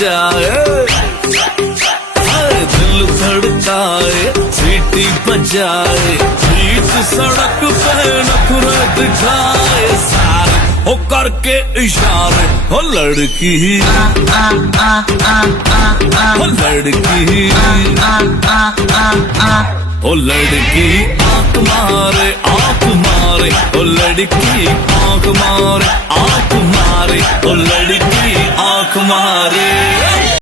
जाए, दिल धड़काए, सीटी बजाए, बीच सड़क पे नखरे दिखाए, सारे हो करके इशारे, हो लड़की हो लड़की ओ लड़की आंख मारे आंख मारे, ओ लड़की आंख मारे आंख मारे, ओ लड़की आंख मारे।